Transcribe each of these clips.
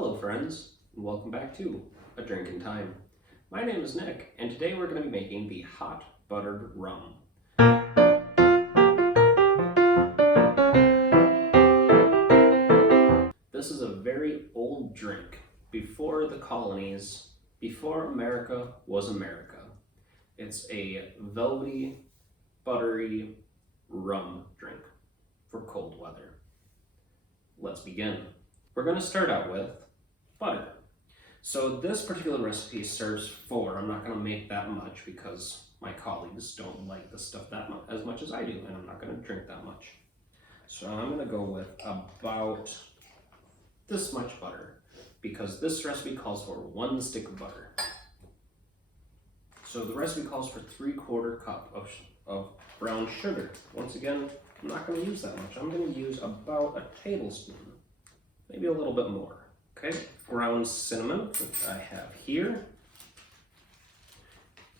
Hello friends, and welcome back to A Drink in Time. My name is Nick, and today we're going to be making the Hot Buttered Rum. This is a very old drink, before the colonies, before America was America. It's a velvety, buttery rum drink for cold weather. Let's begin. We're going to start out with butter. So this particular recipe serves 4. I'm not going to make that much because my colleagues don't like the stuff that much as much as I do, and I'm not going to drink that much. So I'm going to go with about this much butter because this recipe calls for 1 stick of butter. So the recipe calls for 3/4 cup of brown sugar. Once again, I'm not going to use that much. I'm going to use about a tablespoon, maybe a little bit more. Okay, ground cinnamon, which I have here.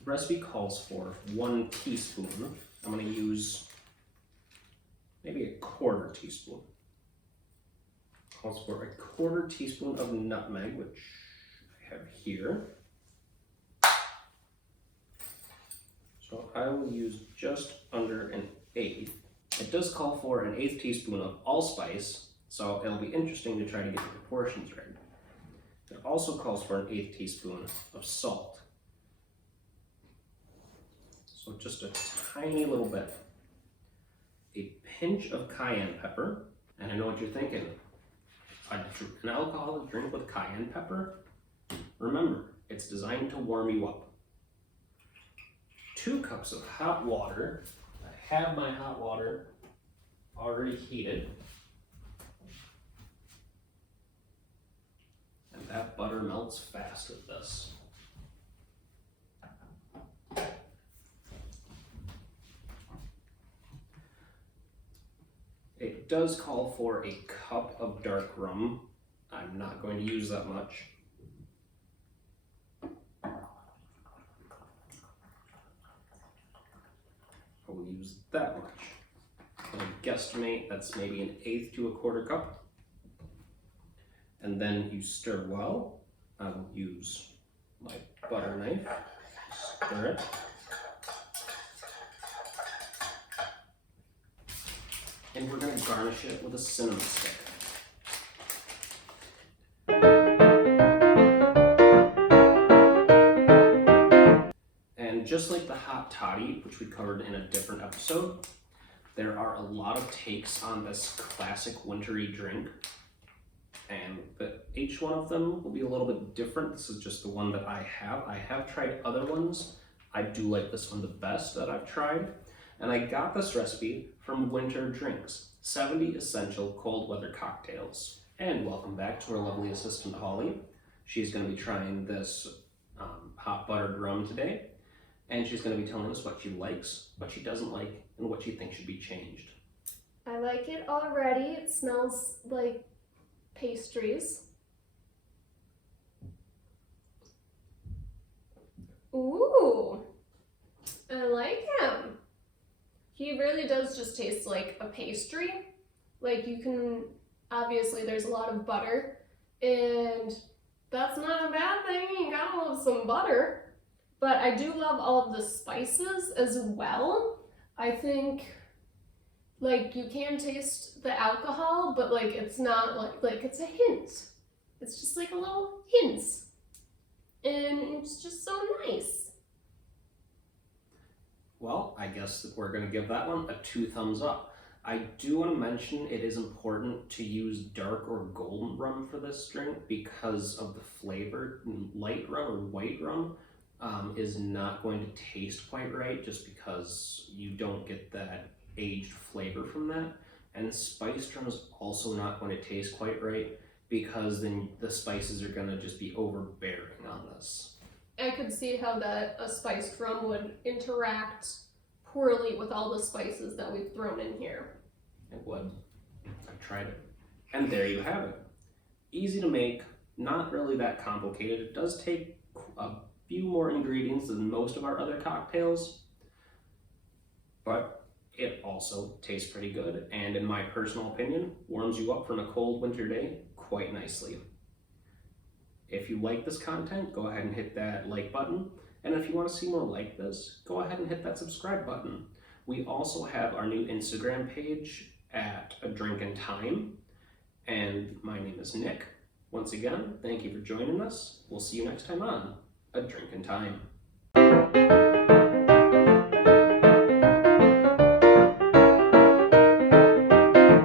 The recipe calls for 1 teaspoon. I'm going to use maybe a 1/4 teaspoon. Calls for a 1/4 teaspoon of nutmeg, which I have here. So I will use just under 1/8. It does call for 1/8 teaspoon of allspice, so it'll be interesting to try to get the proportions right. It also calls for 1/8 teaspoon of salt. So just a tiny little bit. A pinch of cayenne pepper. And I know what you're thinking. An alcoholic drink with cayenne pepper? Remember, it's designed to warm you up. 2 cups of hot water. I have my hot water already heated. And that butter melts fast with this. It does call for a cup of dark rum. I'm not going to use that much. I will use that much. I guesstimate that's maybe 1/8 to a 1/4 cup. And then you stir well. I will use my butter knife, stir it. And we're going to garnish it with a cinnamon stick. And just like the hot toddy, which we covered in a different episode, there are a lot of takes on this classic wintry drink. And each one of them will be a little bit different. This is just the one that I have. I have tried other ones. I do like this one the best that I've tried. And I got this recipe from Winter Drinks, 70 Essential Cold Weather Cocktails. And welcome back to our lovely assistant, Holly. She's going to be trying this hot buttered rum today. And she's going to be telling us what she likes, what she doesn't like, and what she thinks should be changed. I like it already. It smells like pastries. Ooh, I like him. He really does just taste like a pastry. Like you can, obviously there's a lot of butter, and that's not a bad thing. You gotta love some butter. But I do love all of the spices as well. I think like you can taste the alcohol, but like it's not like it's a hint. It's just like a little hint. And it's just so nice. Well, I guess we're going to give that one a 2 thumbs up. I do want to mention it is important to use dark or golden rum for this drink because of the flavor. Light rum or white rum is not going to taste quite right just because you don't get that aged flavor from that. And spiced rum is also not going to taste quite right because then the spices are going to just be overbearing on this. I could see how that a spiced rum would interact poorly with all the spices that we've thrown in here. It would. I've tried it. And there you have it. Easy to make, not really that complicated. It does take a few more ingredients than most of our other cocktails, but it also tastes pretty good, and in my personal opinion, warms you up from a cold winter day quite nicely. If you like this content, go ahead and hit that like button. And if you want to see more like this, go ahead and hit that subscribe button. We also have our new Instagram page at A Drink and Time. And my name is Nick. Once again, thank you for joining us. We'll see you next time on A Drink and Time.